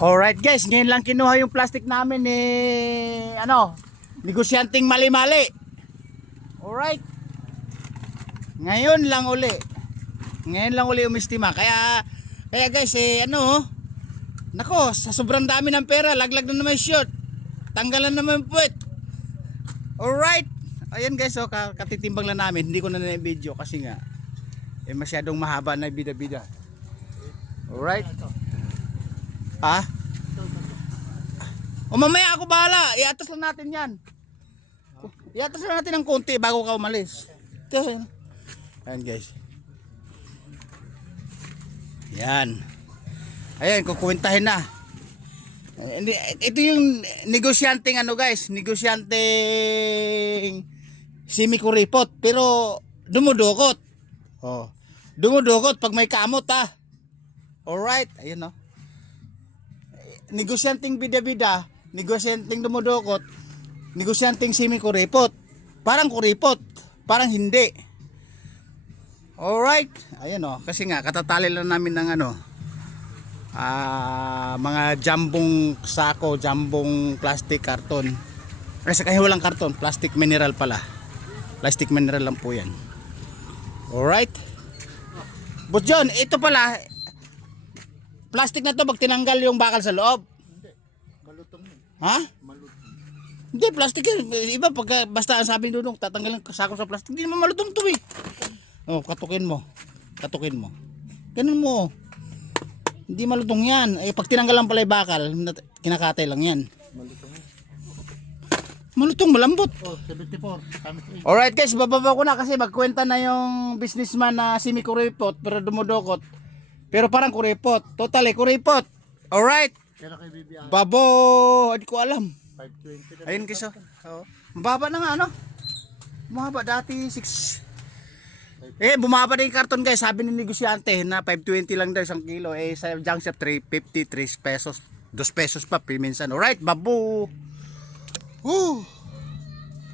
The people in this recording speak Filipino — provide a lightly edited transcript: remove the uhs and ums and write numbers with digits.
Alright guys, ngayon lang kinuha yung plastic namin ni negosyanteng mali-mali. Alright. Ngayon lang uli umistima. Kaya guys nako, sa sobrang dami ng pera, laglag na naman yung short. Tanggalan naman yung puwet. Alright. Ayan guys, katitimbang lang namin. Hindi ko na na-video kasi nga masyadong mahaba na bida-bida. Alright. O mamaya ako bahala. Iatas lang natin yan. Iatas lang natin ng konti bago ka umalis. Ayan guys. Yan. Ayan, kukwentahin na. Ito yung negosyanteng guys. Negosyanteng semi-kuripot. Pero dumudukot. Dumudukot pag may kamot Alright. Ayun negosyanteng bida-bida, negosyanteng dumudukot, negosyanteng semi-kuripot. Parang kuripot, parang hindi. Alright. Ayan kasi nga katatali lang namin ng mga jambong sako, jambong plastic karton. Kasi walang karton, plastic mineral pala. Plastic mineral lang po yan. Alright. But John, ito pala plastic na to pag tinanggal yung bakal sa loob. Hindi. Malutong yun. Malutong. Hindi, plastic yan. Iba pag basta ang sabi doon, tatanggalin sako sa plastic. Hindi naman malutong to katukin mo. Ganun mo. Hindi malutong yan. Pag tinanggal lang pala yung bakal, kinakatay lang yan. Malutong yun. Malutong, malambot. 74. Alright guys, bababa ko na kasi magkwenta na yung businessman na semi-kuripot pero dumudukot. Pero parang kuripot. Totally kuripot. Alright. Kaya kay BBI. Babo. Hindi ko alam. 520. Ayun guys. Mababa na nga Bumaba dati 6. Bumaba na yung karton guys. Sabi ni negosyante na 520 lang daw isang kilo. Sa junk shop 350, 3 pesos. 2 pesos pa minsan. Alright. Babo. Woo.